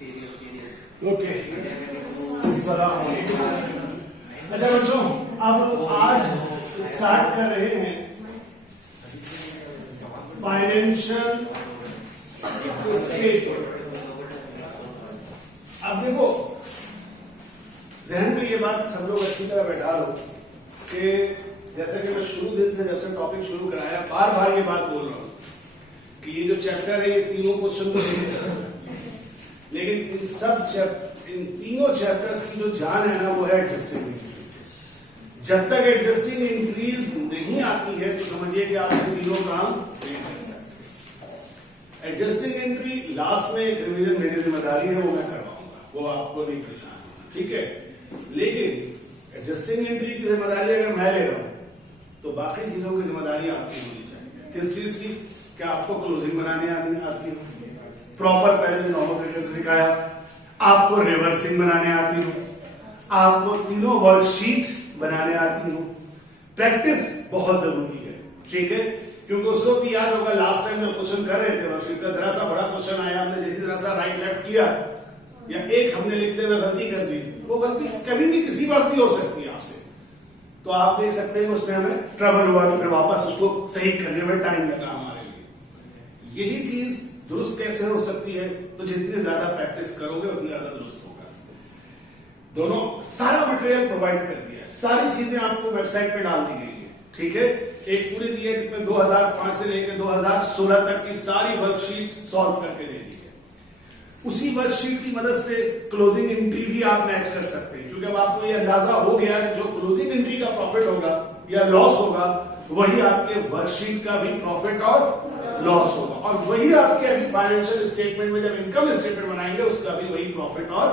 Okay, अच्छा बच्चों, अब आज स्टार्ट कर रहे हैं फाइनेंशियल स्टेटमेंट। अब देखो, जहन में ये बात सब लोग अच्छी तरह बैठा लो कि जैसे कि मैं शुरू दिन से जब से टॉपिक शुरू कराया बार बार ये बात बोल रहा हूं कि ये जो चैप्टर है ये तीनों क्वेश्चन को लेकर चल रहा है, लेकिन इन तीनों चैप्टर्स की जो जान है ना वो है एडजस्टिंग इंक्रीज। जब तक एडजस्टिंग इंक्रीज नहीं आती है तो समझिए कि आप तीनों काम नहीं कर सकते। एडजस्टिंग एंट्री लास्ट में एक रिवीजन मेरी जिम्मेदारी है, वो मैं करवाऊंगा, वो आपको नहीं परेशान होना, ठीक है। लेकिन एडजस्टिंग एंट्री की जिम्मेदारी अगर मैं ले रहा हूं तो बाकी चीजों की जिम्मेदारी आपकी होनी चाहिए। किस चीज की? क्या आपको क्लोजिंग बनाने आती है, प्रॉपर पहले नॉर्मल तरीके से सिखाया, आपको रिवर्सिंग बनाने आती हो, आपको तीनों वर्कशीट बनाने आती हो। प्रैक्टिस बहुत जरूरी है, ठीक है, क्योंकि उसको भी याद होगा लास्ट टाइम जब क्वेश्चन कर रहे थे वर्कशीट का, जरा सा बड़ा क्वेश्चन आया, हमने जैसी तरह सा राइट लेफ्ट किया या एक हमने लिखते हुए गलती कर दी, वो गलती कभी भी किसी वक्त भी हो सकती है आपसे, तो आप देख सकते हैं उसमें हमें ट्रबल हुआ, फिर वापस उसको सही करने में टाइम लगा हमारे लिए। यही चीज दुरुस्त कैसे हो सकती है? तो जितनी ज्यादा प्रैक्टिस करोगे उतनी ज्यादा दुरुस्त होगा। दोनों सारा मटेरियल प्रोवाइड कर दिया है, सारी चीजें आपको वेबसाइट पे डाल दी गई है, ठीक है। एक पूरी दी है जिसमें 2005 से लेकर 2016 तक की सारी वर्कशीट सॉल्व करके दे दी है। उसी वर्कशीट की मदद से क्लोजिंग एंट्री भी आप मैच कर सकते हैं, क्योंकि अब आपको ये अंदाजा हो गया कि जो क्लोजिंग एंट्री का प्रॉफिट होगा या लॉस होगा वही आपके वर्कशीट का भी प्रॉफिट और लॉस होगा, और वही आपके अभी फाइनेंशियल स्टेटमेंट में जब इनकम स्टेटमेंट बनाएंगे उसका भी वही प्रॉफिट और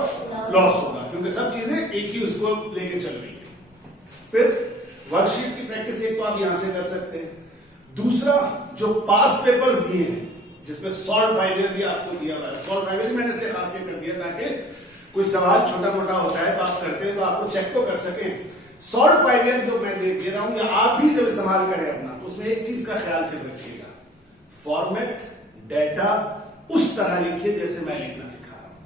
लॉस होगा, क्योंकि सब चीजें एक ही उसको लेके चल रही है। फिर वर्कशीट की प्रैक्टिस एक तो आप यहां से कर सकते हैं, दूसरा जो पास पेपर्स दिए हैं जिसमें सॉल्व फाइलियर भी आपको दिया हुआ है, सॉल्व फाइलियर मैंने इसलिए खास कर दिया ताकि कोई सवाल छोटा मोटा होता है तो आप करते हैं तो आपको चेक तो कर सकें। सॉल्व फाइलियर जो मैं दे रहा हूं या आप भी जब इस्तेमाल करें अपना, उसमें एक चीज का ख्याल से रखिएगा, फॉर्मेट डेटा उस तरह लिखिए जैसे मैं लिखना सिखा रहा हूं।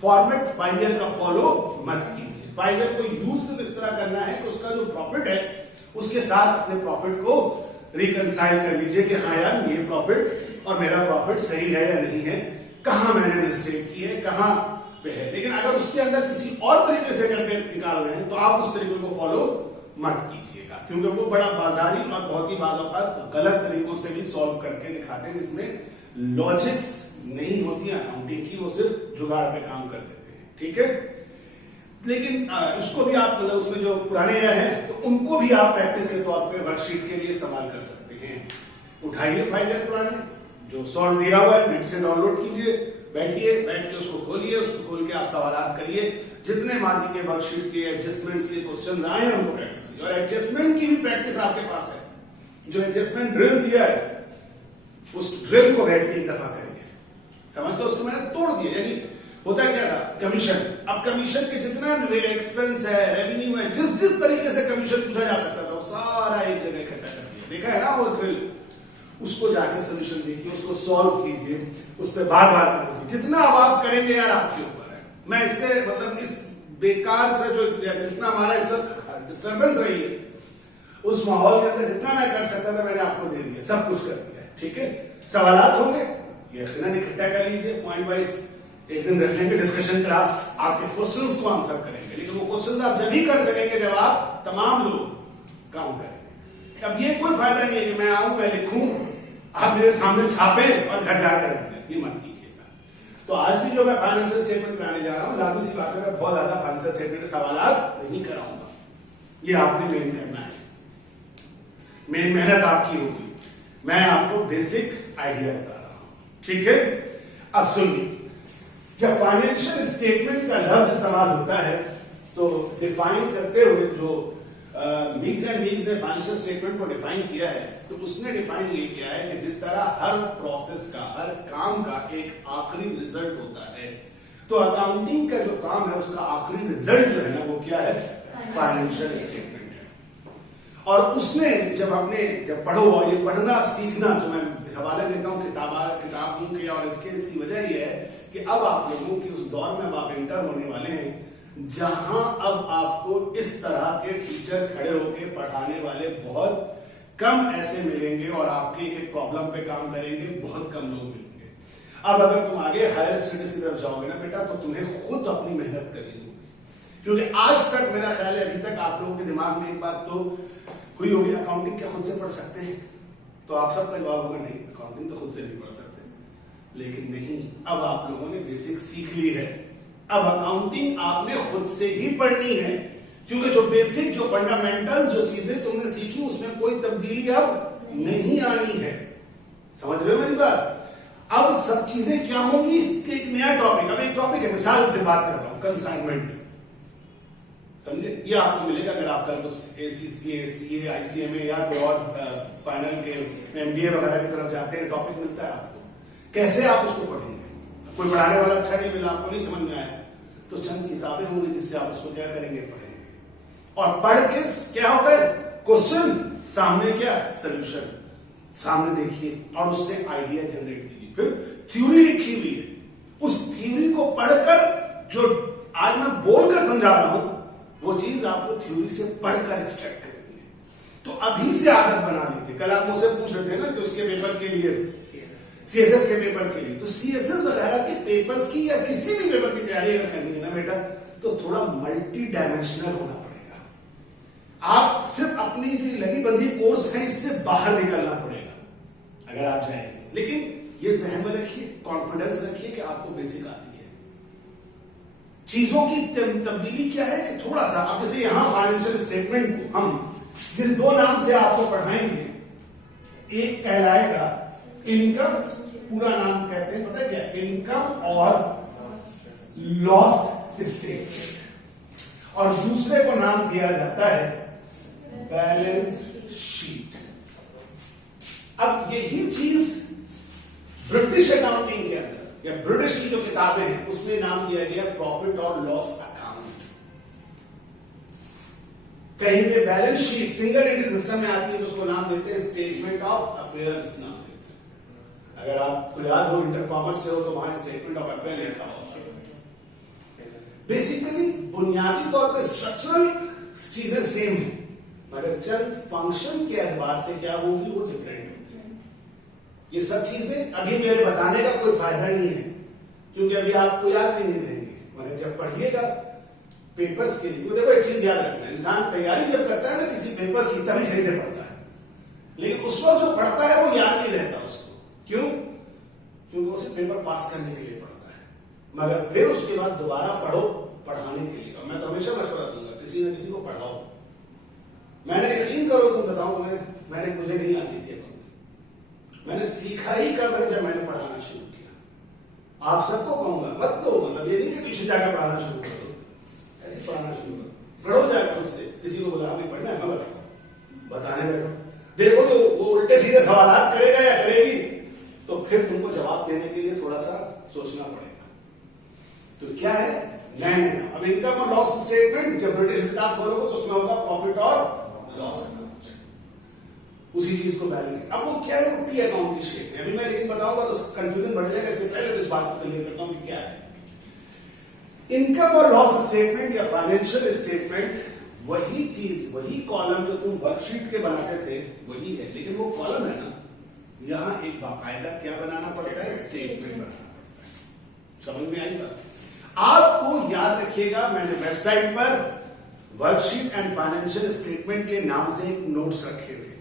फॉर्मेट फाइलियर का फॉलो मत कीजिए। फाइलियर को यूज सिर्फ इस तरह करना है कि उसका जो प्रॉफिट है उसके साथ अपने प्रॉफिट को रिकंसाइल कर लीजिए कि हाँ यार ये प्रॉफिट और मेरा प्रॉफिट सही है या नहीं है, कहां मैंने मिस्टेक की है, कहां पे है। लेकिन अगर उसके अंदर किसी और तरीके से करके निकाल रहे हैं तो आप उस तरीके को फॉलो मत कीजिएगा, क्योंकि वो बड़ा बाजारी और बहुत ही बात गलत तरीकों से भी सॉल्व करके दिखाते हैं जिसमें लॉजिक्स नहीं होती अकाउंटिंग की, वो सिर्फ जुगाड़ पे काम कर देते हैं, ठीक है। लेकिन उसको भी आप मतलब उसमें जो पुराने हैं तो उनको भी आप प्रैक्टिस के तौर पे वर्कशीट के लिए इस्तेमाल कर सकते हैं। उठाइए फाइलियर पुराने जो सॉल्व दिया हुआ है, नेट से डाउनलोड कीजिए, बैठ के उसको खोलिए, उसको खोल के आप सवालात करिए, जितने माजी के वर्कशीट के एडजस्टमेंट्स के क्वेश्चन आए हैं उनको प्रैक्टिस कीजिए। और एडजस्टमेंट की भी प्रैक्टिस आपके पास है, जो एडजस्टमेंट ड्रिल दिया है उस ड्रिल को बैठ के एक दफा करिए, समझते उसको मैंने तोड़ दिया। यानी होता क्या था, कमीशन, अब कमीशन के जितना एक्सपेंस है, रेवेन्यू है, जिस तरीके से कमीशन पूछा जा सकता था वो सारा एक जगह इकट्ठा कर दिया। देखा है ना वो ड्रिल, उसको जाके सोल्यूशन देखिए, उसको सॉल्व कीजिए, उस पर बार बार करिए। जितना अब आप करेंगे यार आपके ऊपर है। मैं इससे मतलब इस बेकार से जो जितना हमारा इस वक्त डिस्टर्बेंस रही है उस माहौल के अंदर जितना मैं कर सकता था मैंने आपको दे दिया, सब कुछ कर दिया, ठीक है। सवालात होंगे यकीनन इकट्ठा कर लीजिए, पॉइंट वाइज एक दिन रख लेंगे डिस्कशन क्लास, आपके क्वेश्चंस को आंसर करेंगे, लेकिन वो क्वेश्चंस आप जब ही कर सकेंगे जब आप तमाम लोग काम करेंगे। अब ये कोई फायदा नहीं है कि मैं आऊं, मैं लिखूं, आप मेरे सामने छापे और घर जाकर रख दें, ये मत कीजिएगा। तो आज भी जो मैं फाइनेंशियल स्टेटमेंट कराने जा रहा हूं, लाजमी सी बात है मैं बहुत ज्यादा फाइनेंशियल स्टेटमेंट के सवालात नहीं कराऊंगा, ये आपने मेन करना है, मेन मेहनत आपकी होगी। मैं आपको बेसिक आइडिया बता रहा हूं, ठीक है। अब सुनिए, जब फाइनेंशियल स्टेटमेंट का लफ्ज इस्तेमाल होता है तो डिफाइन करते हुए जो मीक्स एंड मीक्स ने फाइनेंशियल स्टेटमेंट को डिफाइन किया है, तो उसने डिफाइन ये किया है कि जिस तरह हर प्रोसेस का, हर काम का एक आखिरी रिजल्ट होता है, तो अकाउंटिंग का जो काम है उसका आखिरी रिजल्ट जो है ना वो क्या है, फाइनेंशियल स्टेटमेंट है। और उसने जब पढ़ो, और ये पढ़ना सीखना, जो मैं हवाले देता हूं किताबों के और इसकी वजह यह है कि अब आप लोगों की उस दौर में अब आप एंटर होने वाले हैं जहां अब आपको इस तरह के टीचर खड़े होकर पढ़ाने वाले बहुत कम ऐसे मिलेंगे और आपके एक प्रॉब्लम पे काम करेंगे, बहुत कम लोग मिलेंगे। अब अगर तुम आगे हायर स्टडीज की तरफ जाओगे ना बेटा, तो तुम्हें खुद अपनी मेहनत करनी होगी, क्योंकि आज तक मेरा ख्याल है अभी तक आप लोगों के दिमाग में एक बात तो हुई होगी, अकाउंटिंग क्या खुद से पढ़ सकते हैं? तो आप सबका जवाब होगा नहीं, अकाउंटिंग तो खुद से नहीं पढ़ सकते। लेकिन नहीं, अब आप लोगों ने बेसिक सीख ली है, अब अकाउंटिंग आपने खुद से ही पढ़नी है, क्योंकि जो बेसिक जो फंडामेंटल जो चीजें तुमने सीखी उसमें कोई तब्दीली अब नहीं आनी है। समझ रहे हो मेरी बात? अब सब चीजें क्या होंगी कि एक नया टॉपिक, अब एक टॉपिक है, मिसाल से बात कर रहा हूं, कंसाइनमेंट, समझे? ये आपको मिलेगा अगर आप कल एसीसीए, सीए, आईसीएमए या कोई और फाइनल के एमबीए वगैरह की तरफ जाते हैं, टॉपिक मिलता है आपको, कैसे आप उसको पढ़ेंगे? कोई पढ़ाने वाला अच्छा नहीं मिला, आपको नहीं समझ में आया, तो चंद किताबें होंगी जिससे आप उसको क्या करेंगे, पढ़ेंगे। और पढ़ के क्या होता है, क्वेश्चन सामने, क्या सोल्यूशन सामने देखिए और उससे आइडिया जनरेट कीजिए। फिर थ्योरी लिखी हुई है, उस थ्योरी को पढ़कर जो आज मैं बोलकर समझा रहा हूं वो चीज आपको थ्योरी से पढ़कर एक्सट्रैक्ट करनी है। तो अभी से आदत बना लीजिए। कल आप मुझसे पूछ रहे थे ना कि उसके पेपर के लिए, सीएसएस के पेपर के लिए, तो सीएसएस वगैरह के पेपर्स की या किसी भी पेपर की तैयारी अगर करनी है ना बेटा, तो थोड़ा मल्टी डायमेंशनल होना पड़ेगा। आप सिर्फ अपनी जो लगी बंधी कोर्स है इससे बाहर निकलना पड़ेगा अगर आप जाएंगे। लेकिन ये जहन में रखिए, कॉन्फिडेंस रखिए कि आपको बेसिक आती है। चीजों की तब्दीली क्या है कि थोड़ा सा, अब जैसे यहां फाइनेंशियल स्टेटमेंट को हम जिस दो नाम से आपको पढ़ाएंगे, एक कहलाएगा इनकम, पूरा नाम कहते हैं पता है क्या, इनकम और लॉस स्टेटमेंट, और दूसरे को नाम दिया जाता है बैलेंस शीट। अब यही चीज ब्रिटिश अकाउंटिंग के अंदर या ब्रिटिश की जो किताबें हैं उसमें नाम दिया गया प्रॉफिट और लॉस अकाउंट। कहीं पे balance sheet single entry system में आती है तो उसको नाम देते हैं स्टेटमेंट ऑफ अफेयर्स नाम देते हैं। अगर आपको याद हो इंटर कॉमर्स से हो तो वहां स्टेटमेंट ऑफ अफेयर लिखा होगा। बेसिकली बुनियादी तौर पे स्ट्रक्चरल चीजें सेम है, मगर चंद फंक्शन के एतबार से क्या होंगी वो डिफरेंट होती है। ये सब चीजें अभी मेरे बताने का कोई फायदा नहीं है, क्योंकि अभी आपको याद नहीं रहेंगे, मगर जब पढ़िएगा पेपर्स के लिए, देखो एक चीज याद रखना, इंसान तैयारी जब करता है ना किसी पेपर्स की तभी सही से पढ़ता है, लेकिन उस वक्त जो पढ़ता है वो याद नहीं रहता उसको। क्यों? क्योंकि वो सिर्फ पेपर पास करने के लिए पढ़ता है, मगर फिर उसके बाद दोबारा पढ़ो पढ़ाने के लिए। और मैं तो हमेशा मशवरा दूंगा किसी न किसी को पढ़ाओ। मैंने यकीन करो तुम बताओ, मैंने मुझे नहीं आती थी, मैंने सीखा ही कब है, जब मैंने पढ़ाना शुरू किया। आप सबको कहूंगा मत दो, मतलब ये नहीं कि ट्यूशन जाकर पढ़ाना शुरू कर दो, ऐसे पढ़ाना शुरू करो, पढ़ो जाकर खुद से। किसी को बोला हमें पढ़ना है, खबर बताने बैठो, देखो तो वो उल्टे सीधे सवाल करेगा या करेगी, तो फिर तुमको जवाब देने के लिए थोड़ा सा सोचना पड़ेगा। तो क्या है, नहीं, अब इनकम और लॉस स्टेटमेंट जब ब्रिटिश किताब खोलोगे तो उसमें होगा प्रॉफिट और लॉस अकाउंट, उसी चीज को बैलेंस। अब वो क्या है, वो टी अकाउंट की शेप में। अभी मैं लेकिन बताऊंगा तो कंफ्यूजन बढ़ जाएगा, इसलिए पहले तो इस बात को क्लियर करता हूं कि क्या है इनकम और लॉस स्टेटमेंट या फाइनेंशियल स्टेटमेंट। वही चीज, वही कॉलम जो तुम वर्कशीट के बनाते थे वही है, लेकिन वो कॉलम है ना, यहां एक बाकायदा क्या बनाना पड़ता है, स्टेटमेंट बनाना पड़ता है। समझ में आई बात? आपको याद रखिएगा, मैंने वेबसाइट पर वर्कशीट एंड फाइनेंशियल स्टेटमेंट के नाम से एक नोट्स रखे हुए,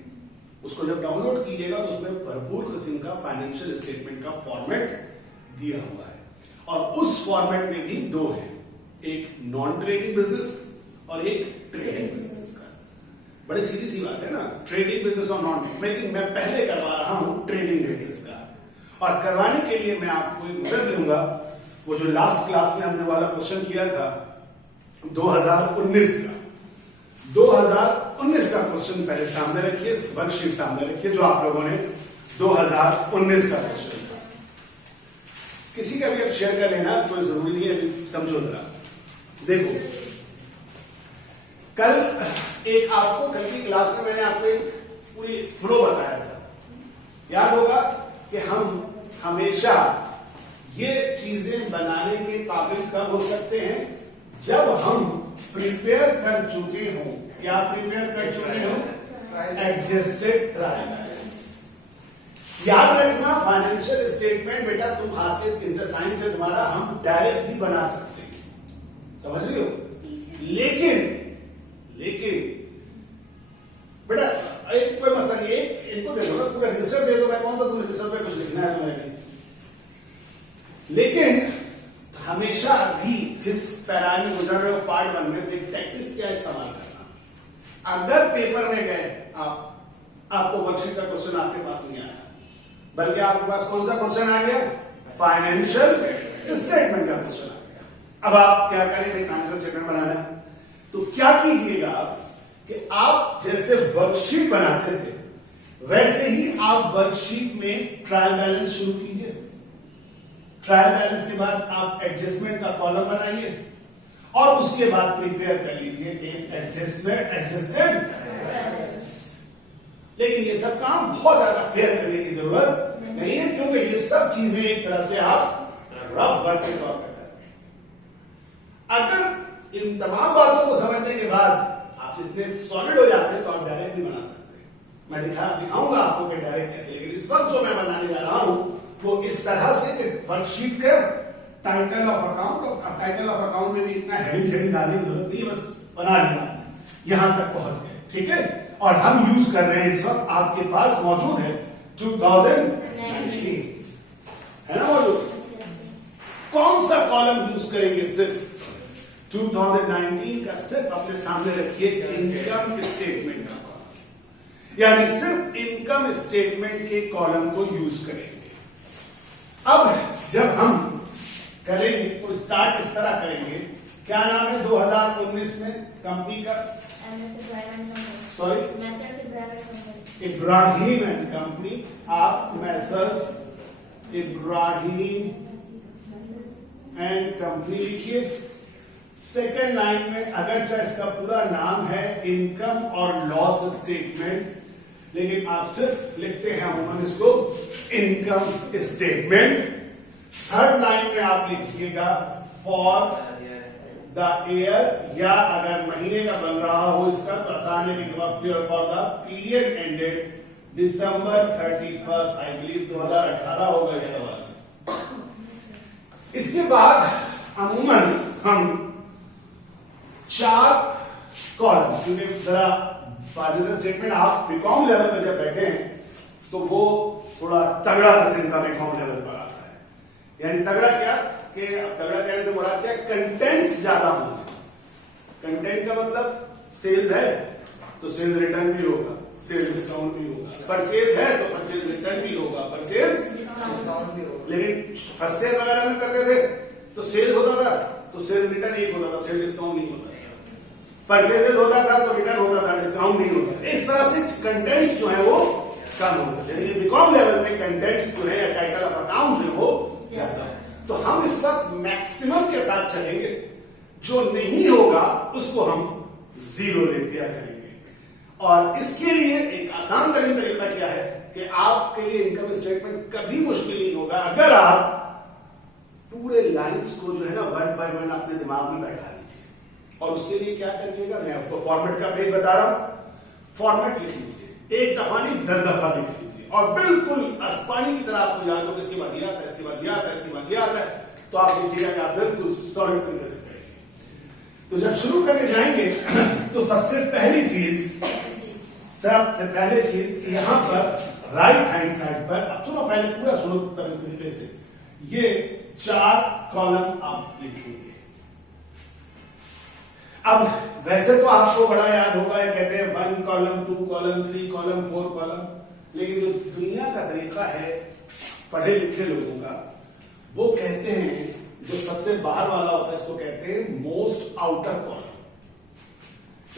उसको जब डाउनलोड कीजिएगा तो उसमें भरपूर किस्म का फाइनेंशियल स्टेटमेंट का फॉर्मेट दिया हुआ है, और उस फॉर्मेट में भी दो है, एक नॉन ट्रेडिंग बिजनेस और एक ट्रेडिंग बिजनेस का। बड़ी सीधी सी बात है ना, ट्रेडिंग बिजनेस और नॉन, लेकिन मैं पहले करवा रहा हूं ट्रेडिंग बिजनेस का, और करवाने के लिए मैं आपको एक मदद लूंगा। वो जो लास्ट क्लास में हमने वाला क्वेश्चन किया था 2019 का, 2019 का क्वेश्चन पहले सामने रखिए, वर्कशीट सामने रखिए, जो आप लोगों ने 2019 का क्वेश्चन था। किसी का भी अब शेयर कर लेना, कोई जरूरी नहीं है, अभी समझो जरा। देखो कल एक आपको, कल की क्लास में मैंने आपको एक पूरी फ्लो बताया था, याद होगा कि हम हमेशा ये चीजें बनाने के काबिल कब हो सकते हैं? जब हम प्रिपेयर कर चुके हों। क्या प्रिपेयर कर चुके हों? Adjusted trial balance. याद रखना, फाइनेंशियल स्टेटमेंट बेटा तुम खासकर इंटर साइंस से तुम्हारा हम डायरेक्ट ही बना सकते हैं, समझ रही हो? लेकिन बेटा एक कोई मसला नहीं, एक इनको दे दो ना, पूरा रजिस्टर दे दो, मैं कौन सा तुम रजिस्टर पे कुछ लिखना है तुम्हें? लेकिन हमेशा भी जिस पैरा में गुजर रहे हो पार्ट 1 में, तो एक टैक्टिस क्या इस्तेमाल करना। अगर पेपर में गए आपको वर्कशीट का क्वेश्चन आपके पास नहीं आया, बल्कि आपके पास कौन सा क्वेश्चन आ गया? फाइनेंशियल स्टेटमेंट का क्वेश्चन आ गया। अब आप क्या करेंगे? फाइनेंशियल स्टेटमेंट बनाना है तो क्या कीजिएगा आप कि आप जैसे वर्कशीट बनाते थे वैसे ही आप वर्कशीट में ट्रायल बैलेंस शुरू कीजिए। ट्रायल बैलेंस के बाद आप एडजस्टमेंट का कॉलम बनाइए और उसके बाद प्रिपेयर कर लीजिए एक एडजस्टेड। लेकिन ये सब काम बहुत ज्यादा फेयर करने की जरूरत नहीं है, क्योंकि ये सब चीजें एक तरह से आप रफ वर्क के तौर पर कर रहे हैं। अगर इन तमाम बातों को समझने के बाद आप जितने सॉलिड हो जाते हैं तो आप डायरेक्ट भी बना सकते हैं। मैं दिखाऊंगा आपको कि डायरेक्ट कैसे, लेकिन इस वक्त जो मैं बनाने जा रहा हूं वो इस तरह से वर्कशीट का टाइटल ऑफ अकाउंट में भी इतना हेडिंग डालने की जरूरत नहीं, बस बना लिया, यहां तक पहुंच गए, ठीक है। और हम यूज कर रहे हैं इस वक्त, आपके पास मौजूद है 2019, है ना मौजूद? कौन सा कॉलम यूज करेंगे? सिर्फ 2019 का सिर्फ अपने सामने रखिए, इनकम स्टेटमेंट का कॉलम, यानी सिर्फ इनकम स्टेटमेंट के कॉलम को यूज करेंगे। अब जब हम करेंगे तो स्टार्ट इस तरह करेंगे। क्या नाम है 2019 में कंपनी का? Sorry, Ibrahim and company. आप मैसर्स इब्राहिम एंड कंपनी लिखिए। सेकेंड लाइन में अगरचा इसका पूरा नाम है इनकम और लॉस स्टेटमेंट, लेकिन आप सिर्फ लिखते हैं अमूमन इसको इनकम स्टेटमेंट। थर्ड लाइन में आप लिखिएगा फॉर द ईयर, या अगर महीने का बन रहा हो इसका तो आसान है कि for the period ended December 31 I believe 2018 होगा इस सवाल से। इसके बाद अमूमन हम 4 कॉलम, क्योंकि जरा फाइनेंशियल स्टेटमेंट आप बीकॉम लेवल पर जब बैठे हैं तो वो थोड़ा तगड़ा किस्म का बीकॉम लेवल पर आता है। यानी तगड़ा क्या कि तगड़ा कहने से मुराद क्या? कंटेंट्स ज्यादा होंगे। कंटेंट का मतलब सेल्स है तो सेल्स रिटर्न भी होगा, सेल्स डिस्काउंट भी होगा, परचेज है तो परचेज रिटर्न भी होगा, परचेज डिस्काउंट भी होगा। लेकिन फर्स्ट ईयर वगैरह में करते थे तो सेल्स होता था तो सेल्स रिटर्न एक होता था, सेल्स डिस्काउंट नहीं होता, परचेजेस होता था तो रिटर्न होता था, डिस्काउंट नहीं होता। इस तरह से कंटेंट्स जो है वो कम होता है। बीकॉम लेवल में कंटेंट्स जो है या टाइटल ऑफ अकाउंट जो है वो ज्यादा है। तो हम इस वक्त मैक्सिमम के साथ चलेंगे, जो नहीं होगा उसको हम 0 लिख दिया करेंगे। और इसके लिए एक आसान तरीन तरीका क्या है कि आपके लिए इनकम स्टेटमेंट कभी मुश्किल नहीं होगा अगर आप पूरे लाइंस को जो है ना वन बाय वन अपने दिमाग में बैठा लीजिए। और उसके लिए क्या करिएगा, मैं आपको फॉर्मेट का पेज बता रहा हूं, फॉर्मेट लिख लीजिए, एक दफा नहीं 10 दफा लिख लीजिए, और बिल्कुल आसमानी की तरह आपको याद हो, इसके बाद ये आता है, इसके बाद ये आता है, इसके बाद ये आता है, तो आप देखिएगा कि आप बिल्कुल सॉलिड तरीके से करेंगे। तो जब शुरू करके जाएंगे तो सबसे पहली चीज यहां पर राइट हैंड साइड पर, अब सुनो पहले पूरा सुनो तरीके से, ये 4 कॉलम आप लिखेंगे। अब वैसे तो आपको बड़ा याद होगा, ये कहते हैं 1 कॉलम 2 कॉलम 3 कॉलम 4 कॉलम, लेकिन जो दुनिया का तरीका है पढ़े लिखे लोगों का, वो कहते हैं जो सबसे बाहर वाला होता है इसको कहते हैं मोस्ट आउटर कॉलम,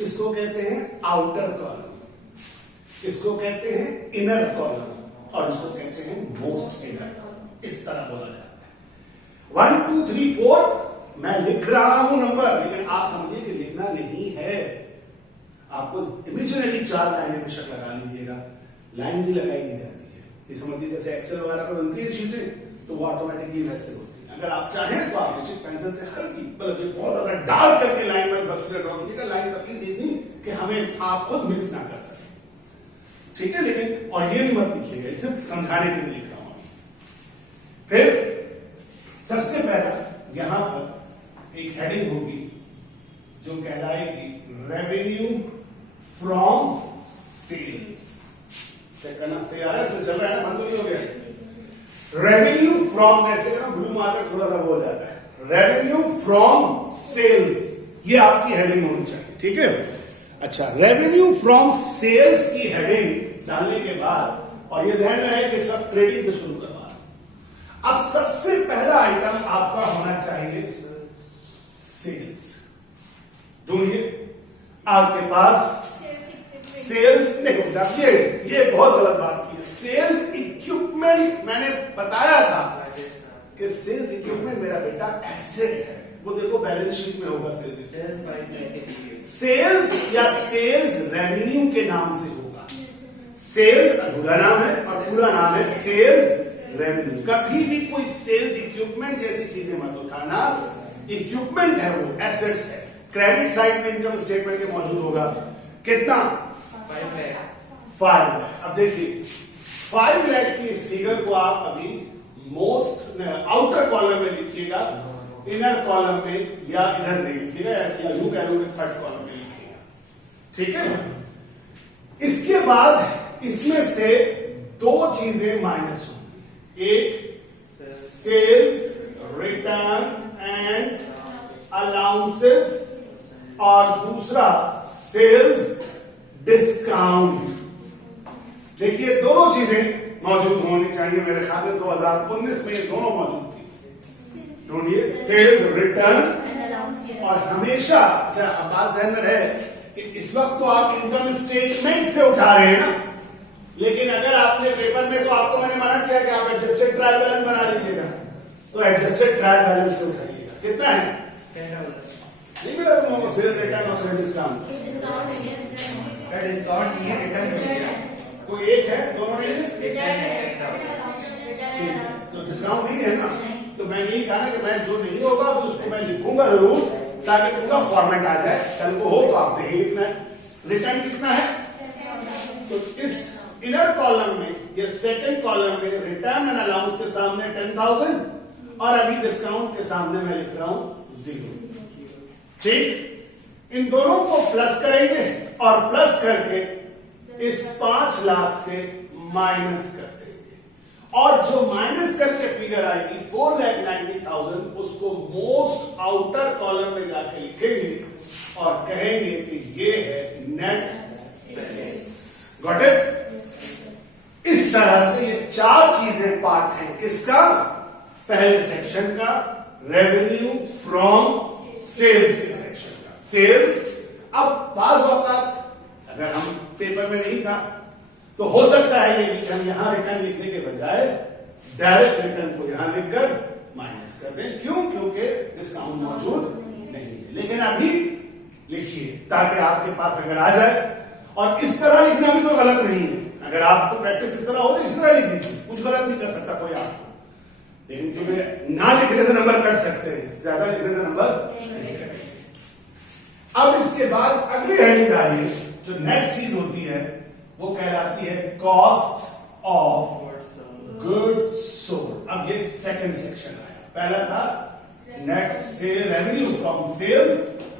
इसको कहते हैं आउटर कॉलम, इसको कहते हैं इनर कॉलम, और इसको कहते हैं मोस्ट इनर कॉलम। इस तरह बोला जाता है। 1 2 3 4 मैं लिख रहा हूं नंबर, लेकिन आप समझिए कि लिखना नहीं है, आपको इमेजिनरी 4 लाइनें में शक लगा लीजिएगा, लाइन भी लगाई दी जाती है। ये समझिए जैसे एक्सेल वगैरह पर बनती है शीटें, तो वो ऑटोमेटिकली वैसे होती है। अगर आप चाहें तो आप निश्चित पेंसिल से हल्की, मतलब ये बहुत ज्यादा डार्क करके लाइन में ब्रश से ड्रॉ कीजिएगा, लाइन पतली सी इतनी कि हमें आप खुद मिक्स ना कर सके, ठीक है। लेकिन और ये भी मत लिखिएगा, इसे समझाने के लिए लिख रहा हूं अभी। फिर सबसे पहला यहां पर एक हेडिंग होगी जो कहलाएगी रेवेन्यू फ्रॉम सेल्स। चेक करना सही आ रहा है, इसमें चल रहा है ना, बंद तो नहीं हो गया। रेवेन्यू फ्रॉम, ऐसे करना ब्लू मार्कर थोड़ा सा हो जाता है, रेवेन्यू फ्रॉम सेल्स, ये आपकी हेडिंग होनी चाहिए, ठीक है। अच्छा, रेवेन्यू फ्रॉम सेल्स की हेडिंग डालने के बाद, और ये ध्यान में है कि सब ट्रेडिंग से शुरू करवा, अब सबसे पहला आइटम आपका होना चाहिए सेल्स। ढूंढिए आपके पास सेल्स, देखो ये बहुत गलत बात की है। सेल्स इक्विपमेंट, मैंने बताया था कि सेल्स इक्विपमेंट मेरा बेटा एसेट है, वो देखो बैलेंस शीट में होगा। सेल्स या सेल्स रेवेन्यू के नाम से होगा। सेल्स अधूरा नाम है और पूरा नाम है सेल्स रेवेन्यू। कभी भी कोई सेल्स इक्विपमेंट जैसी चीजें मत उठाना, इक्विपमेंट है वो, एसेट्स है। क्रेडिट साइड में इनकम स्टेटमेंट के मौजूद होगा कितना, 5 लाख। अब देखिए 5 लाख की इस फिगर को आप अभी मोस्ट आउटर कॉलम में लिखिएगा, इनर कॉलम में या इधर नहीं लिखिएगा, या यू कह लो थर्ड कॉलम में लिखिएगा, ठीक है। इसके बाद इसमें से 2 चीजें माइनस होंगी, एक सेल्स रिटर्न एंड अलाउंसेस और दूसरा सेल्स डिस्काउंट। देखिए दोनों चीजें मौजूद होनी चाहिए, मेरे ख्याल में 2019 में ये दोनों मौजूद थी। ढूंढिए सेल्स रिटर्न और हमेशा, अच्छा बात ध्यान में रहे कि इस वक्त तो आप इनकम स्टेटमेंट से उठा रहे हैं ना, लेकिन अगर आपने पेपर में, तो आपको मैंने मना किया कि आप एडजस्टेड ट्रायल बैलेंस बना लीजिएगा, तो एडजस्टेड ट्रायल बैलेंस से उठाइएगा। कितना है, नहीं मिला तुम सेल्स रिटर्न और सेल्स डिस्काउंट, डिस्काउंट नहीं है, रिटर्न कोई एक है, दोनों नहीं है, तो डिस्काउंट नहीं है ना। तो मैं यही कहा कि मैं जो नहीं होगा तो उसको मैं लिखूंगा जरूर, ताकि पूरा फॉर्मेट आ जाए, कल को हो तो आपने ही लिखना है। रिटर्न कितना है, तो इस इनर कॉलम में या सेकंड कॉलम में रिटर्न एंड अलाउंस के सामने 10,000 और अभी डिस्काउंट के सामने मैं लिख रहा हूं 0, ठीक। इन दोनों को प्लस करेंगे और प्लस करके इस 5 लाख से माइनस कर देंगे, और जो माइनस करके फिगर आएगी 4,90,000, उसको मोस्ट आउटर कॉलम में जाके लिखेंगे और कहेंगे कि ये है नेट सेल्स। Got it. इस तरह से ये 4 चीजें पार्ट हैं किसका, पहले सेक्शन का, रेवेन्यू फ्रॉम सेल्स के सेक्शन का। सेल्स, अब बाज़ औक़ात अगर हम पेपर में नहीं था तो हो सकता है ये कि हम यहां रिटर्न लिखने के बजाय डायरेक्ट रिटर्न को यहां लिखकर माइनस कर दें। क्यों, क्योंकि डिस्काउंट मौजूद नहीं है। लेकिन अभी लिखिए ताकि आपके पास अगर आ जाए, और इस तरह लिखना भी कोई गलत नहीं है। अगर आपको प्रैक्टिस इस तरह हो तो इस तरह लिख दीजिए, कुछ गलत नहीं कर सकता कोई आपको। लेकिन क्योंकि ना लिखने से नंबर कट सकते हैं, ज्यादा लिखने से नंबर नहीं कटेंगे। अब इसके बाद अगली हेडिंग डालिए, जो नेक्स्ट चीज होती है वो कहलाती है कॉस्ट ऑफ गुड्स सोल्ड। अब ये सेकंड सेक्शन आया, पहला था net sale revenue from sales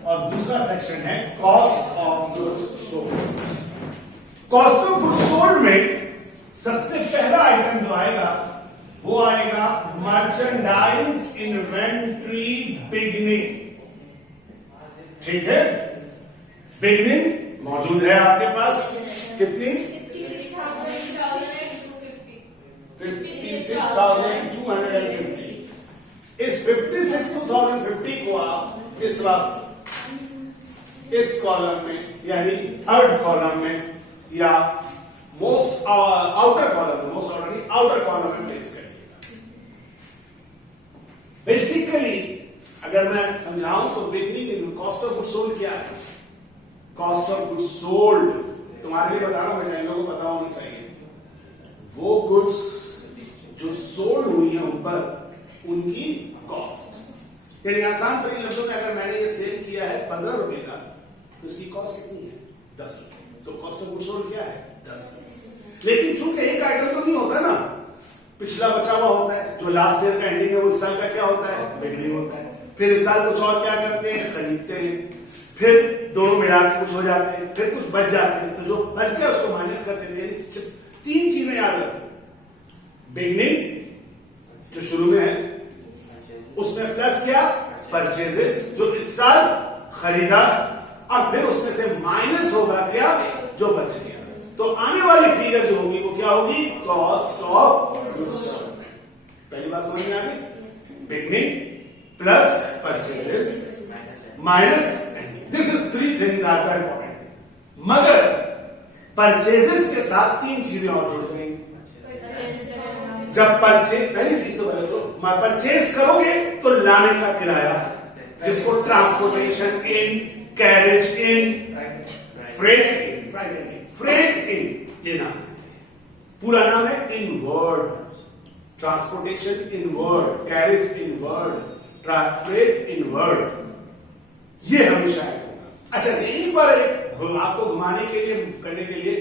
और दूसरा सेक्शन है cost of goods sold. Cost of goods sold में सबसे पहला आइटम जो आएगा वो आएगा मर्चेंडाइज इन्वेंट्री बिगनिंग, ठीक है। बिगनिंग मौजूद है आपके पास, कितनी 56,250। इस 56,250 को आप इस वक्त इस कॉलम में यानी थर्ड कॉलम में या मोस्ट आउटर कॉलम में, मोस्ट आउटर कॉलम में प्लेस करिएगा। बेसिकली अगर मैं समझाऊं तो beginning cost of goods sold क्या है। कॉस्ट ऑफ गुड्स सोल्ड तुम्हारे लिए बताना होगा, इन लोगों को पता होना चाहिए। वो गुड्स जो सोल्ड हुई है ऊपर उनकी कॉस्ट। यानी आसान तरीके लफ्जों में अगर मैंने ये सेल किया है 15 रुपए का तो इसकी कॉस्ट कितनी है 10 रुपए। तो कॉस्ट ऑफ गुड्स सोल्ड क्या है 10 रुपए। लेकिन चूंकि एक आइटम तो नहीं होता ना, पिछला बचा हुआ होता है, जो लास्ट ईयर का एंडिंग है वो इस साल का क्या होता है बिगनिंग होता है। फिर इस साल कुछ और क्या करते हैं खरीदते हैं, फिर दोनों मिला के कुछ हो जाते हैं, फिर कुछ बच जाते हैं, तो जो बच गया उसको माइनस करते हैं। यानी 3 चीजें याद रखो, बिगनिंग जो शुरू में है उसमें प्लस क्या परचेजेस जो इस साल खरीदा, और फिर उसमें से माइनस होगा क्या जो बच गया। तो आने वाली फिगर जो होगी वो क्या होगी कॉस्ट ऑफ गुड्स सोल्ड। पहली बात समझ में आ गई, beginning plus purchases minus, this is 3 things are the important thing. मगर परचेजेस के साथ 3 चीजें और जुड़ गई। जब पहली चीज तो पहले तो परचेज करोगे तो लाने का किराया, जिसको transportation in, carriage in, freight in ये नाम है। पूरा नाम है inward, transportation inward, carriage inward, freight inward, ये हमेशा होगा। अच्छा एक बार आपको घुमाने के लिए करने के लिए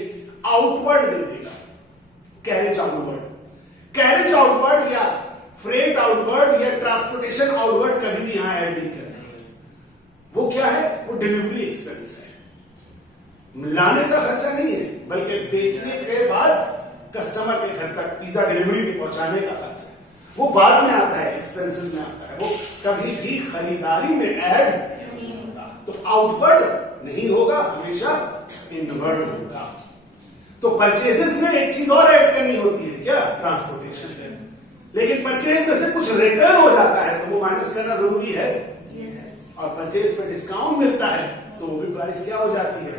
आउटवर्ड दे देगा, कैरेज आउटवर्ड, कैरेज आउटवर्ड या फ्रेट आउटवर्ड या ट्रांसपोर्टेशन आउटवर्ड कभी भी यहां ऐड नहीं करना। वो क्या है, वो डिलीवरी एक्सपेंस है, लाने का खर्चा नहीं है, बल्कि बेचने के बाद कस्टमर के घर तक पिज्जा डिलीवरी पे पहुंचाने का खर्चा है। वो बाद में आता है, एक्सपेंसेस में आता है, वो कभी भी खरीदारी में ऐड नहीं होता। तो आउटवर्ड नहीं होगा, हमेशा इनवर्ड होगा। तो परचेजेस में एक चीज और ऐड करनी होती है क्या, ट्रांसपोर्टेशन। लेकिन परचेज में से कुछ रिटर्न हो जाता है तो वो माइनस करना जरूरी है, और परचेज पे डिस्काउंट मिलता है तो वो भी प्राइस क्या हो जाती है।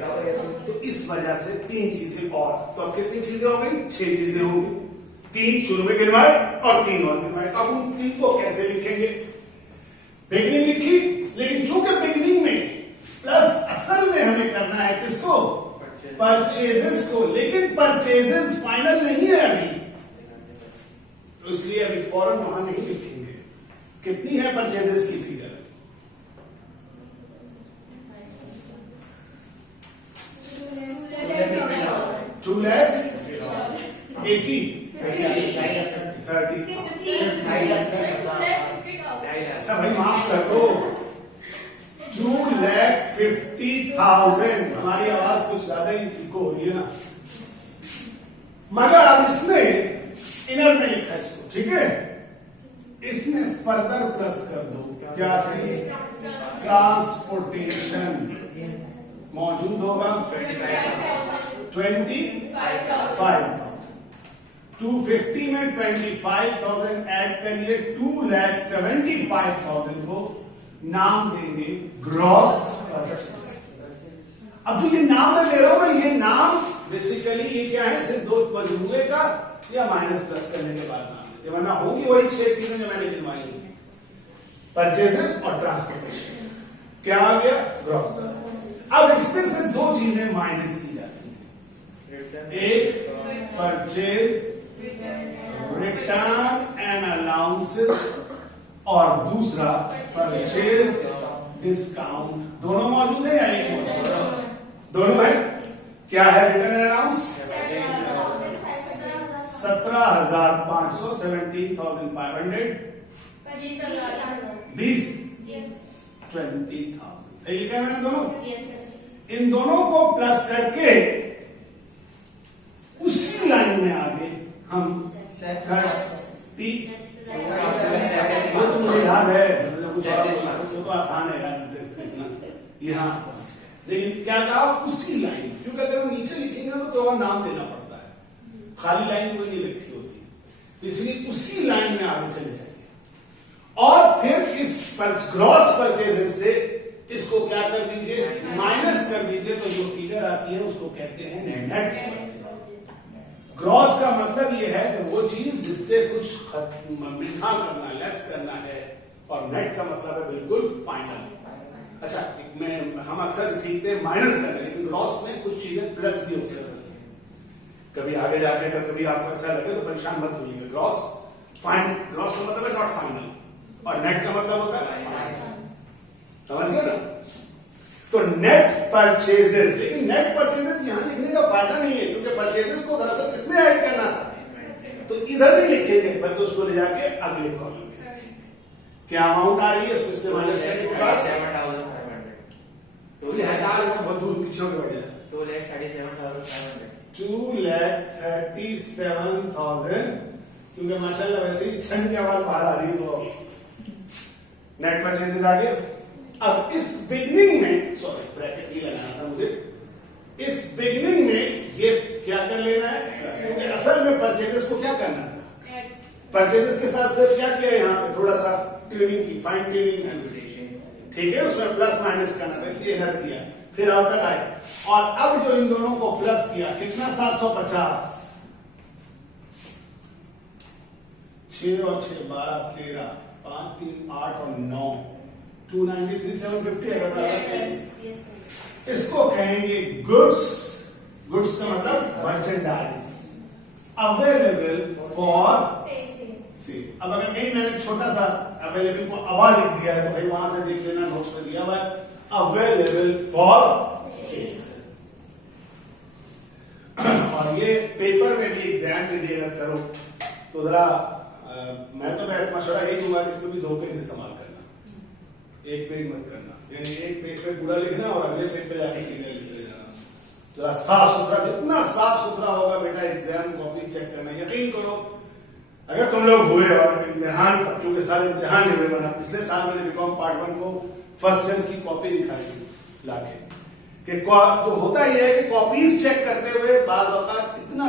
तो इस वजह से 3 चीजें और, तो अब कितनी चीजें हो गई 6 चीजें होंगी। 3 शुरू में गिनवाए और 3 और गिनवाए। तो अब उन 3 को कैसे लिखेंगे, बिगनिंग लिखी, लेकिन चूंकि बिगनिंग में प्लस असल में हमें करना है किसको, परचेजेस को, लेकिन परचेजेस फाइनल नहीं है अभी, तो इसलिए अभी फौरन वहां नहीं लिखेंगे। कितनी है परचेजेस की फिगर, 2,80,30 अच्छा भाई माफ कर दो, 2,50,000। हमारी आवाज कुछ ज्यादा ही इको हो रही है ना, मगर अब इसने इनर में लिखा इसको, ठीक है, इसमें फर्दर प्लस कर दो, क्या चीज, ट्रांसपोर्टेशन मौजूद होगा 25,000। 250 में 25,000 ऐड करिए, 2,75,000 को नाम देंगे ग्रॉस परचेज। अब जो ये नाम मैं ले रहा हूं ना, ये नाम बेसिकली ये क्या है, सिर्फ 2 मजमूए का या माइनस प्लस करने के बाद नाम देते, वरना होगी वही 6 चीजें जो मैंने गिनवाई है, परचेजेस और ट्रांसपोर्टेशन। क्या आ गया, ग्रॉस। अब इसमें से 2 चीजें माइनस की जाती हैं, एक परचेज रिटर्न एंड अलाउंसेस और दूसरा परचेज डिस्काउंट। दोनों मौजूद है या एक मौजूद, दोनों है। क्या है रिटर्न अलाउंस, 17,500, 17,500, 20, 20,000। सही लिखा है मैंने दोनों। इन दोनों को प्लस करके उसी लाइन में आगे हम 30, वो तो मुझे याद है, तो आसान है यार यहाँ, लेकिन क्या कहा उसी लाइन, क्योंकि अगर हम नीचे लिखेंगे तो और नाम देना पड़ता है, खाली लाइन कोई नहीं लिखी होती, तो इसलिए उसी लाइन में आगे चले जाएंगे। और फिर इस ग्रॉस परचेजेस से इसको क्या कर दीजिए, माइनस कर दीजिए, तो जो फिगर आती है उसको कहते हैं नेट। ग्रॉस का मतलब ये है कि वो चीज जिससे कुछ मिठा करना, लेस करना है, और नेट का मतलब है बिल्कुल फाइनल। अच्छा, हम अक्सर सीखते हैं माइनस करना, लेकिन ग्रॉस में कुछ चीजें प्लस भी हो सकती है। कभी आगे जाके अगर कभी आपको ऐसा लगे तो परेशान मत होइएगा, ग्रॉस फाइन ग्रॉस का मतलब है नॉट फाइनल, और नेट का मतलब होता है फाइनल। समझ गए ना? तो नेट परचेजेस, लेकिन नेट परचेजेस यहां लिखने का फायदा नहीं है, क्योंकि परचेजेस को दरअसल किसने ऐड करना था, तो इधर नहीं लिखेंगे, बल्कि उसको ले जाके अगले कॉलम में क्या अमाउंट आ रही है उसको इससे माइनस करने के बाद 7,500 ये हटा लेना, बहुत दूर पीछे हो गया। 2,37,500 2,37,000, क्योंकि माशाल्लाह वैसे ही छन की आवाज बाहर आ रही है, तो नेट परचेजेस आ गए। अब इस बिगनिंग में, सॉरी ब्रैकेट ही लगाना था मुझे, इस बिगनिंग में ये क्या कर लेना है, क्योंकि असल में परचेजेस को क्या करना था, परचेजेस के साथ सिर्फ क्या किया यहाँ पे थोड़ा सा ट्यूनिंग की, फाइन ट्यूनिंग की, ठीक है, उसमें प्लस माइनस करना था, इसलिए इधर किया, फिर आउटर आए, और अब जो इन दोनों को प्लस किया कितना 750, 6 और 6 12 13 5 3 8 और 9 293,750 है। इसको कहेंगे गुड्स, गुड्स का मतलब मर्चेंडाइज अवेलेबल फॉर सेल। अब अगर कहीं मैंने छोटा सा अवेलेबल को अवा लिख दिया है तो भाई वहां से देख लेना, नोट्स में दिया हुआ है अवेलेबल फॉर सेल। और ये पेपर में भी एग्जाम में भी अगर करो तो जरा मैं तो मशवरा यही दूंगा कि इसमें भी 2 पेज इस्तेमाल करना, 1 पेज मत करना, यानी 1 पेज पे पूरा लिखना और अगले पेज पे जाके क्लियर लिखते जाना, जरा साफ सुथरा, जितना साफ सुथरा होगा बेटा एग्जाम कॉपी चेक करना। यकीन करो अगर तुम लोग हुए और इम्तिहान, क्योंकि सारे इम्तिहान हुए, बना पिछले साल मैंने बीकॉम पार्ट 1 को फर्स्ट टेंस की कॉपी दिखाई थी लाके, कि तो होता ही है कि कॉपीज चेक करते हुए बाज औकात इतना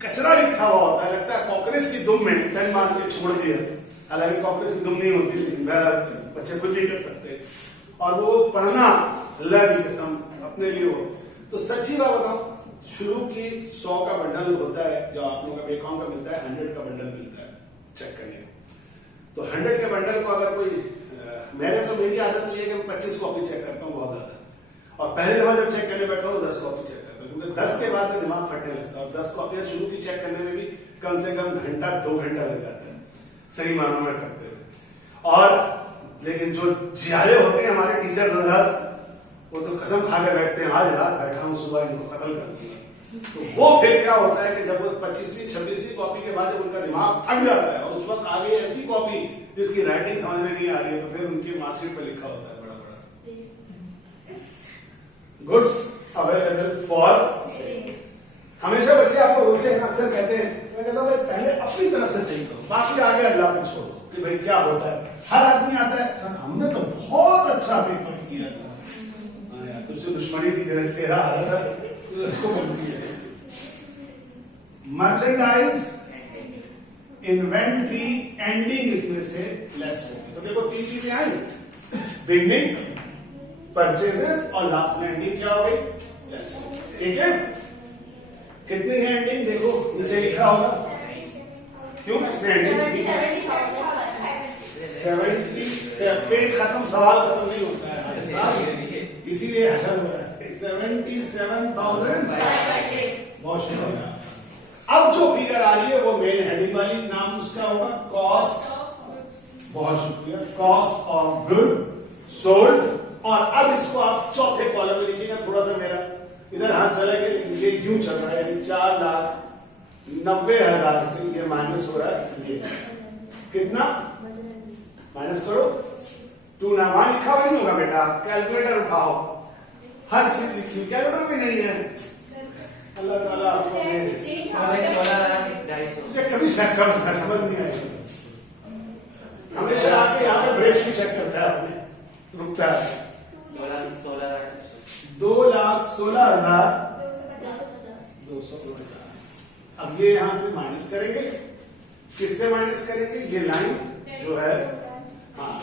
कचरा लिखा हुआ होता है, लगता है कॉकरोच की दुम में पेन मार के छोड़ दिया, हालांकि कॉकरोच की दुम नहीं होती, बच्चे खुद भी कर सकते हैं, और वो पढ़ना अल्लाह की कसम अपने लिए हो। तो सच्ची बात बताऊं, शुरू की 100 का बंडल होता है जो आप लोगों का बीकॉम का मिलता है, 100 का बंडल मिलता है चेक करने का। तो 100 के बंडल को अगर कोई मेरी आदत ये है कि मैं 25 कॉपी चेक करता हूँ बहुत ज्यादा, और पहले दफा जब चेक करने बैठा हूँ 10 कॉपी चेक करता हूँ, क्योंकि 10 के बाद दिमाग फटने लगता है, और 10 कॉपियां शुरू की चेक करने में भी कम से कम घंटा 2 घंटा लग जाता है सही मानों में करते हुए। और लेकिन जो जियाले होते हैं हमारे टीचर हजरात, वो तो कसम खा के बैठते हैं आज रात बैठा हूं सुबह इनको खत्म कर दूंगा। तो वो फिर क्या होता है कि जब वो 25वीं 26वीं कॉपी के बाद जब उनका दिमाग थक जाता है और उस वक्त आगे ऐसी कॉपी जिसकी राइटिंग समझ में नहीं आ रही है, तो फिर उनकी मार्कशीट पे लिखा होता है बड़ा बड़ा गुड्स अवेलेबल फॉर सेल। हमेशा बच्चे आपको बोलते हैं, अक्सर कहते हैं, मैं कहता हूँ पहले अपनी तरफ से सही करो, बाकी आगे अल्लाह पे छोड़ो कि भाई क्या होता है। हर आदमी आता है सर हमने तो बहुत अच्छा पेपर किया था, तुझसे दुश्मनी थी, तेरा चेहरा आ रहा था, उसको बोलती है मर्चेंडाइज इन्वेंट्री एंडिंग, इसमें से लेस होगी। तो देखो 3 चीजें आई, बिगनिंग, परचेजेस और लास्ट में एंडिंग क्या हो गई, लेस हो गई। ठीक है, कितनी है एंडिंग देखो नीचे लिखा होगा, क्यों इसमें एंडिंग 70, पेज खत्म सवाल खत्म नहीं होता है, इसीलिए हशर हो रहा है 77,000। बहुत शुक्रिया। अब जो फिगर आ रही है वो मेन हेडिंग वाली, नाम उसका होगा कॉस्ट, बहुत शुक्रिया, कॉस्ट ऑफ गुड सोल्ड। और अब इसको आप चौथे कॉलम में लिखिएगा, थोड़ा सा मेरा इधर हाथ चला गया, लेकिन ये यूं चल रहा है, यानी 4,90,000 से ये माइनस हो रहा है, ये कितना माइनस करो, 2 ना वहां लिखा हुआ नहीं होगा बेटा, कैलकुलेटर उठाओ, हर चीज लिखी, कैलकुलेटर भी नहीं है, अल्लाह ताला आपको कभी समझ नहीं आएगी। हमेशा आपके यहाँ पे ब्रेक भी चेक करता है, अपने रुकता है 2,16,250। अब ये यहां से माइनस करेंगे, किससे माइनस करेंगे, ये लाइन जो है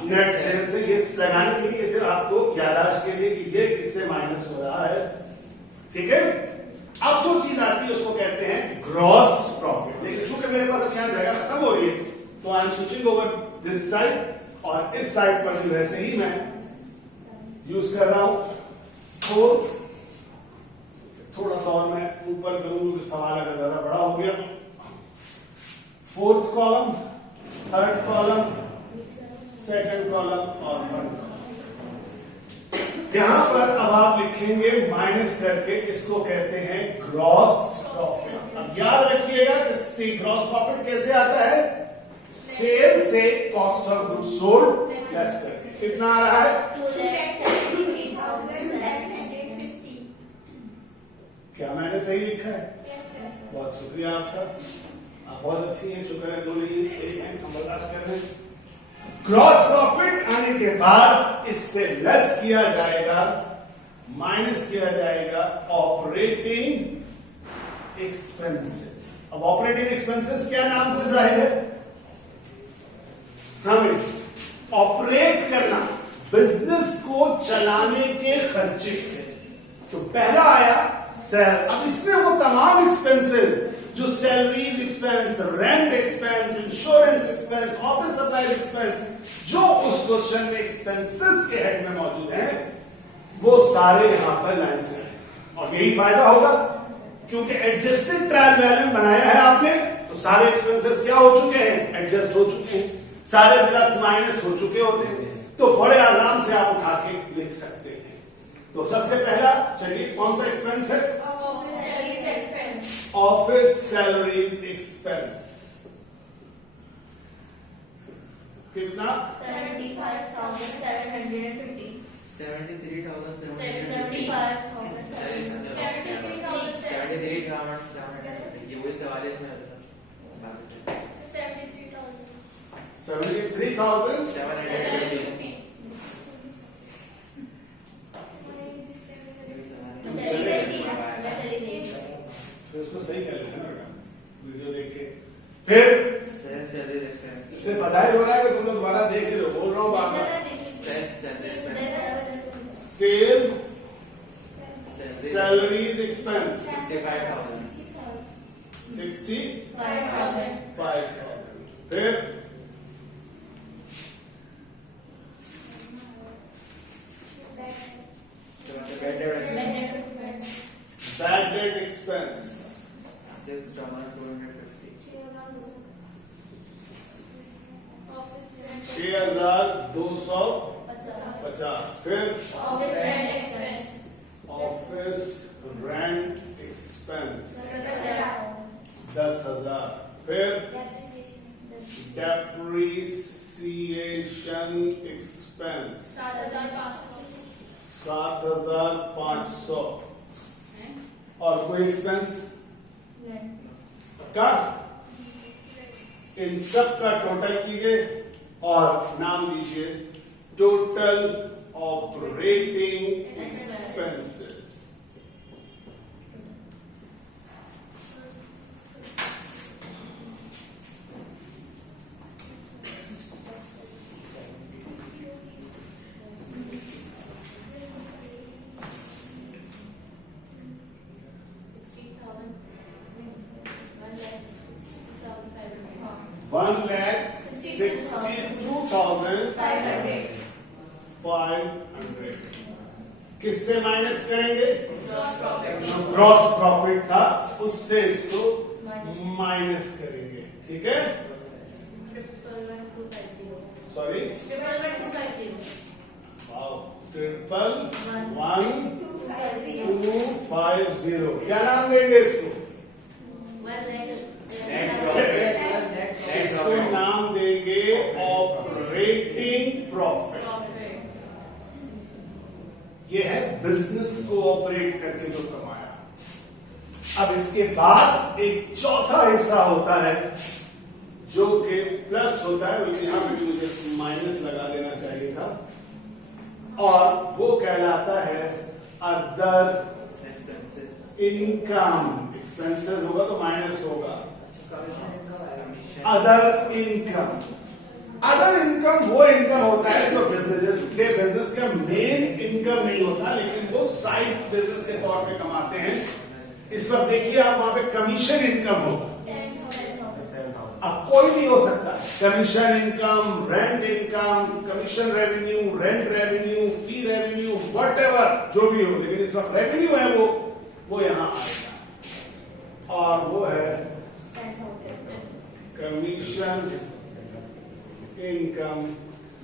नेट सेल से, ये लगाने के लिए सिर्फ आपको याददाश्त के लिए कि ये किससे माइनस हो रहा है। ठीक है, अब जो चीज आती है उसको कहते हैं ग्रॉस प्रॉफिट। लेकिन चूंकि मेरे पास अब यहां जगह खत्म हो रही है तो I am switching over this side, और इस साइड पर भी वैसे ही मैं यूज कर रहा हूं फोर्थ। थोड़ा सा और मैं ऊपर करूंगा, सवाल अगर ज्यादा बड़ा हो गया। Fourth column third column, second column और थर्ड कॉलम। यहां पर अब आप लिखेंगे माइनस करके, इसको कहते हैं ग्रॉस प्रॉफिट। अब याद रखिएगा कि ग्रॉस प्रॉफिट कैसे आता है, सेल से cost of goods sold less करके। कितना आ रहा है, 2,73,750। क्या मैंने सही लिखा है? बहुत शुक्रिया आपका, आप बहुत अच्छी हैं, शुक्र है। दो नहीं एक है, हम बर्दाश्त कर रहे हैं। ग्रॉस प्रॉफिट आने के बाद इससे लेस किया जाएगा, माइनस किया जाएगा ऑपरेटिंग एक्सपेंसेस। अब ऑपरेटिंग एक्सपेंसेस क्या नाम से जाहिर है, हमें ऑपरेट करना, बिजनेस को चलाने के खर्चे। तो पहला आया सेल। अब इसमें वो तमाम एक्सपेंसेस जो salaries expense, rent expense, insurance expense, office supply expense, जो उस क्वेश्चन में एक्सपेंसेस के हेड में मौजूद हैं, वो सारे यहां पर लाइन से हैं। और यही फायदा होगा क्योंकि एडजस्टेड ट्रायल बैलेंस बनाया है आपने, तो सारे एक्सपेंसेस क्या हो चुके हैं, एडजस्ट हो चुके हैं, सारे प्लस माइनस हो चुके होते हैं, तो बड़े आराम से आप उठा के लिख सकते हैं। तो सबसे पहला चलिए कौन सा एक्सपेंस है, ऑफिस सैलरीज एक्सपेंस। कितना, 75,750। 73,750 ये वही सवाल है इसमें। 73,750। तो इसको सही कर लेना बेटा वीडियो देख के। फिर इससे पता ही हो रहा है कि तुम लोग दोबारा देख रहे हो, बोल रहा हूँ बार बार। Sales salaries expense 65,000। फिर बैड डेट एक्सपेंस 6,250। फिर ऑफिस रेंट एक्सपेंस 10,000। फिर डेप्रिसिएशन एक्सपेंस 7,500। और कोई एक्सपेंस का, इन सब का टोटल कीजिए और नाम दीजिए टोटल ऑपरेटिंग एक्सपेंसेस। $1,62,500 किससे माइनस करेंगे, जो ग्रॉस प्रॉफिट था उससे इसको माइनस करेंगे। ठीक है, सॉरी 1,1,1,250। क्या नाम देंगे इसको, इसको नाम देंगे ऑपरेटिंग प्रॉफिट। ये है बिजनेस को ऑपरेट करके जो कमाया। अब इसके बाद एक चौथा हिस्सा होता है जो कि प्लस होता है, लेकिन यहां पे मुझे माइनस लगा देना चाहिए था, और वो कहलाता है अदर इनकम। एक्सपेंसेस होगा तो माइनस होगा, अदर इनकम। अदर इनकम वो इनकम होता है जो बिजनेस का मेन इनकम नहीं होता, लेकिन वो साइड बिजनेस के तौर पे कमाते हैं। इस वक्त देखिए आप वहां पे कमीशन इनकम होगा, अब कोई भी हो सकता है, commission income, rent income, commission revenue, rent revenue, fee revenue, whatever जो भी हो, लेकिन इस वक्त रेवेन्यू है वो यहां आएगा, और वो है कमीशन इनकम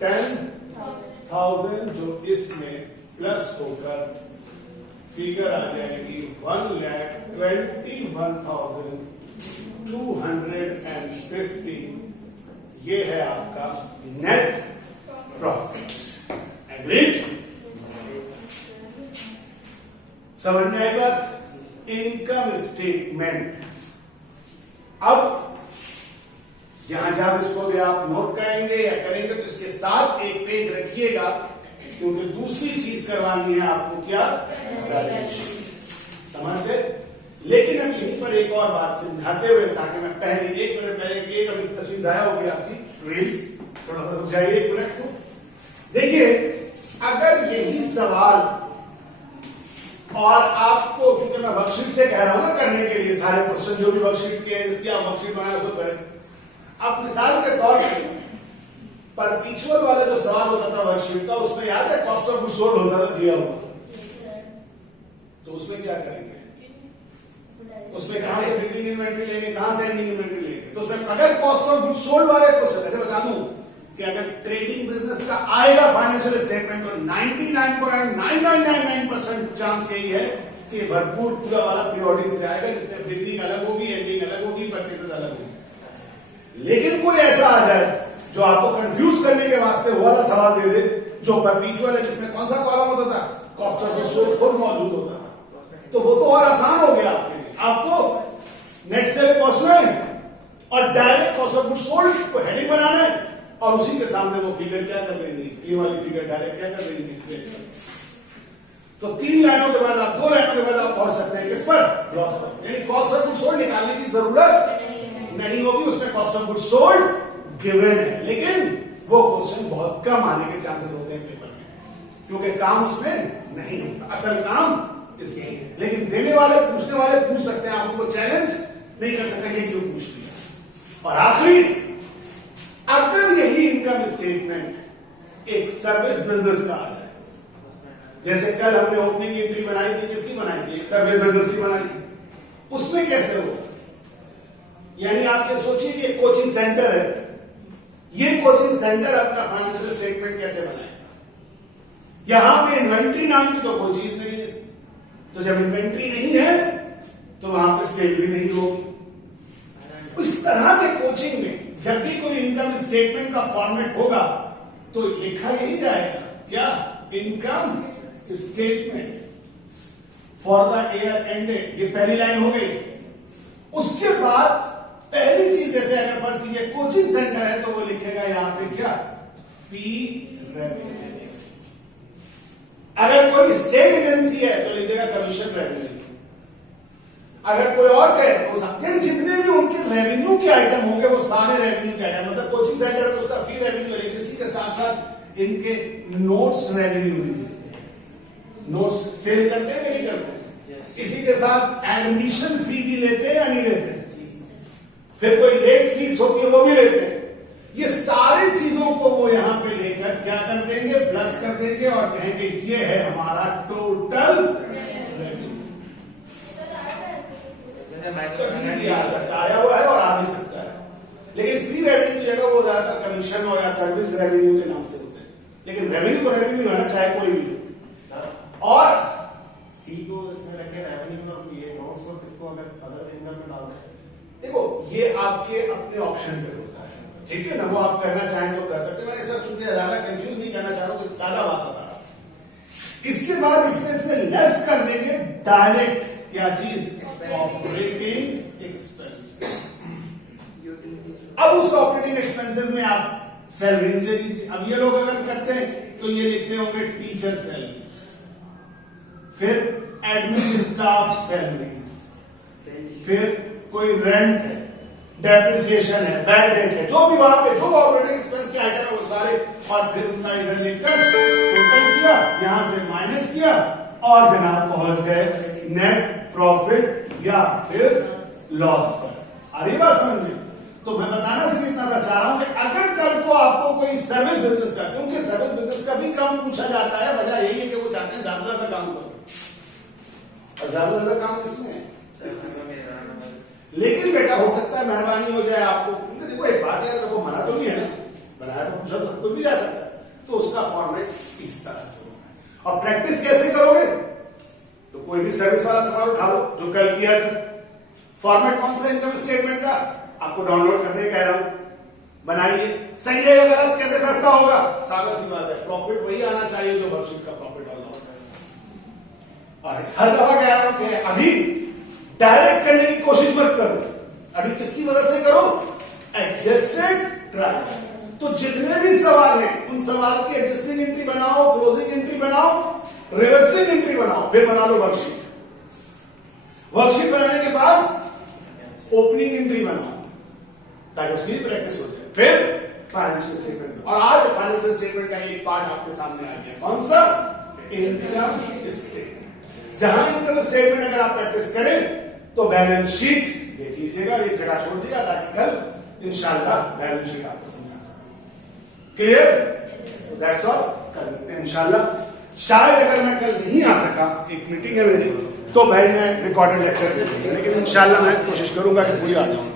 10,000 जो इसमें प्लस होकर फिगर आ जाएगी 1,21,250। ये है आपका नेट प्रॉफिट। एग्रीड? समझ में आई बात? Income statement. अब यहां जब इसको भी आप नोट करेंगे या करेंगे तो इसके साथ एक पेज रखिएगा, क्योंकि दूसरी चीज करवानी है आपको क्या? समझते? लेकिन अब यहीं पर एक और बात समझाते हुए, ताकि मैं पहले 1 मिनट पहले एक अभी तस्वीर जाया होगी आपकी, प्लीज थोड़ा सा रुक जाइए 1 मिनट को। देखिए, अगर यही सवाल और आपको, क्योंकि मैं वर्कशीट से कह रहा हूं ना करने के लिए सारे क्वेश्चन जो भी वर्कशीट के हैं, इसकी आप वर्कशीट बनाए उसको करें। अब मिसाल के तौर पर परपीचुअल वाला जो सवाल होता था वर्कशीट का, उसमें याद है कॉस्ट ऑफ गुड्स सोल्ड होता था दिया हुआ, तो उसमें क्या करेंगे? उसमें कहां से बिगिनिंग इन्वेंट्री लेंगे, कहां से एंडिंग इन्वेंट्री लेंगे? तो उसमें अगर कॉस्ट ऑफ गुड्स सोल्ड वाले क्वेश्चन, ऐसे बता दूं कि अगर ट्रेडिंग बिजनेस का आएगा फाइनेंशियल स्टेटमेंट, तो 99.9999% चांस यही है कि भरपूर पूरा वाला पीरियोडिक से आएगा, जिसमें बिगिनिंग अलग होगी, एंडिंग अलग होगी, परचेजेस अलग होगी। लेकिन कोई ऐसा आ जाए जो आपको कंफ्यूज करने के वास्ते वो वाला सवाल दे दे, जो परपीचुअल है, जिसमें कौन सा कॉलम होता था? कॉस्ट ऑफ गुड्स सोल्ड खुद मौजूद होता था, तो वो तो और आसान हो गया आपके लिए। आपको नेट सेल पहुंचना है और direct cost of goods sold को हेडिंग बनाना है, और उसी के सामने वो फिगर क्या कर देंगे? ये वाली फिगर डायरेक्ट क्या कर देंगे? तो 3 लाइनों के बाद आप 2 लाइनों के बाद आप पहुंच सकते हैं किस पर? लॉस पर। यानी कॉस्ट ऑफ गुड्स सोल्ड निकालने की जरूरत नहीं होगी, उसमें cost of goods sold given है, लेकिन वो क्वेश्चन बहुत कम आने के चांसेस होते हैं पेपर में, क्योंकि काम उसमें नहीं होता, असल काम इसमें। लेकिन देने वाले, पूछने वाले पूछ सकते हैं, आप उनको चैलेंज नहीं कर सकते कि क्यों पूछ लिया। और आखिरी, अगर यही इनकम स्टेटमेंट एक सर्विस बिजनेस का आ जाए, जैसे कल हमने ओपनिंग एंट्री बनाई थी, किसकी बनाई थी? एक सर्विस बिजनेस की बनाई थी, उसमें कैसे होगा? यानी आप ये सोचिए कि एक कोचिंग सेंटर है, ये कोचिंग सेंटर अपना फाइनेंशियल स्टेटमेंट कैसे बनाएगा? यहां पे इन्वेंट्री नाम की तो कोई चीज नहीं है, तो जब इन्वेंट्री नहीं है तो वहां पे सेल भी नहीं होगी। इस तरह के कोचिंग में जब भी कोई इनकम स्टेटमेंट का फॉर्मेट होगा तो लिखा यही जाएगा, क्या? Income statement for the year ended. ये पहली लाइन हो गई। उसके बाद पहली चीज, जैसे अगर फर्ज कीजिए कोचिंग सेंटर है, तो वो लिखेगा यहां पे क्या? फी रेवेन्यू। अगर कोई स्टेट एजेंसी है तो लिख देगा कमीशन रेवेन्यू। अगर कोई और कहे तो जितने भी उनके रेवेन्यू के आइटम होंगे वो सारे रेवेन्यू के आइटम, मतलब कोचिंग सेंटर है तो उसका फी रेवेन्यू है, लेकिन इसी के साथ साथ इनके नोट्स रेवेन्यू भी, नोट्स सेल करते हैं नहीं करते, इसी के साथ एडमिशन फी भी लेते हैं या नहीं लेते, फिर कोई लेट फीस होती है वो भी लेते हैं। ये सारी चीजों को वो यहां पे लेकर क्या कर देंगे? प्लस कर देंगे और कहेंगे ये है हमारा टोटल रेवेन्यू। कभी भी आ सकता, आया हुआ है और आ भी सकता है, लेकिन फी रेवेन्यू की जगह वो ज्यादातर कमीशन और या सर्विस रेवेन्यू के नाम से होते हैं, लेकिन रेवेन्यू तो रेवेन्यू है ना, चाहे कोई भी हो। और फी को इसमें रखे रेवेन्यू में, ये नोट्स को किसको अगर अदर इनकम में डालते हैं, देखो ये आपके अपने ऑप्शन पे होता है, ठीक है ना? वो आप करना चाहें तो कर सकते हैं। मैंने सब चूंकि ज्यादा कंफ्यूज नहीं करना चाह रहा हूं तो सादा बात बता रहा हूं। इसके बाद इसमें से लेस कर देंगे डायरेक्ट क्या चीज? Operating expenses. अब उस ऑपरेटिंग एक्सपेंसेस में आप सैलरीज दे दीजिए। अब ये लोग अगर करते हैं तो ये लिखते होंगे टीचर सैलरीज, फिर एडमिन स्टाफ सैलरीज, फिर कोई रेंट है, डेप्रिसिएशन है, बैड डेट है, जो भी वहां पे जो ऑपरेटिंग एक्सपेंस के आइटम है वो सारे, और फिर उनका इधर लिखकर टोटल किया, यहां से माइनस किया और जनाब पहुंच गए नेट प्रॉफिट या फिर लॉस पर। अरे बात समझ में? तो मैं बताना सिर्फ इतना था चाह रहा हूं कि अगर कल को आपको कोई सर्विस बिजनेस का, क्योंकि सर्विस बिजनेस का भी काम पूछा जाता है, वजह यही है कि वो चाहते हैं ज्यादा से ज्यादा काम करो, और ज्यादा से ज्यादा काम किसमें है? लेकिन बेटा हो सकता है मेहरबानी हो जाए आपको, क्योंकि देखो एक बात है, वो मना तो नहीं है ना, बनाया तो पूछा तो कोई भी जा सकता है, तो उसका फॉर्मेट इस तरह से होगा। और प्रैक्टिस कैसे करोगे? तो कोई भी सर्विस वाला सवाल उठा लो जो कल किया था। फॉर्मेट कौन सा इनकम स्टेटमेंट का आपको डाउनलोड करने कह रहा हूं, बनाइए। सही है या गलत कैसे फैसला होगा? सादा सी बात है, प्रॉफिट वही आना चाहिए जो वर्कशीट का प्रॉफिट और लॉस है। और हर दफा कह रहा हूं कि अभी डायरेक्ट करने की कोशिश मत करो, अभी किसकी मदद से करो? Adjusted trial. तो जितने भी सवाल हैं उन सवाल की एडजस्टिंग एंट्री बनाओ, क्लोजिंग एंट्री बनाओ, रिवर्सिंग एंट्री बनाओ, फिर बना लो वर्कशीट। वर्कशीट बनाने के बाद ओपनिंग एंट्री बनाओ ताकि उसकी प्रैक्टिस हो जाए, फिर फाइनेंशियल स्टेटमेंट। और आज फाइनेंशियल स्टेटमेंट का एक पार्ट आपके सामने आ गया, कौन सा? Income statement. जहां इनकम स्टेटमेंट अगर आप प्रैक्टिस करें तो बैलेंस शीट देख लीजिएगा, एक जगह छोड़ दिया ताकि कल इंशाल्लाह बैलेंस शीट आपको समझा सके। क्लियर? That's all. कल मिलते हैं इंशाल्लाह। शायद अगर मैं कल नहीं आ सका, एक मीटिंग है मेरी, तो भाई मैं रिकॉर्डेड लेक्चर दे दूंगा, लेकिन इंशाल्लाह मैं कोशिश करूंगा कि पूरी आ जाऊं।